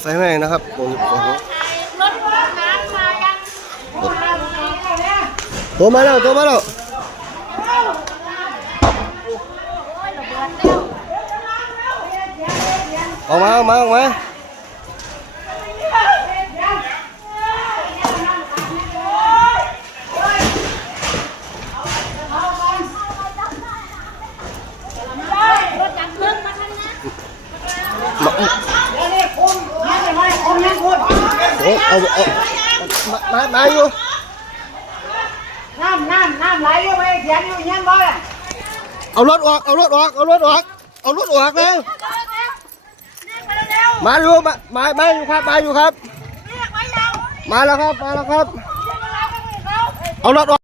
ไฟไหม้นะครับผมผมรถน้ำมายังตัวมาแล้วตัวมาแล้วออกมาออกมาออกมาองมาทางนี้ มาโอ้ เอาเอามามามาอยู่น้ำน้ำน้ำไหลอยู่ไปเขียนอยู่เงี้ยบ่ล่ะเอารถออก เอารถออก เอารถออก เอารถออกเลยมาอยู่มามามาอยู่ครับ มาอยู่ครับ มาแล้วครับ มาแล้วครับ เอารถออก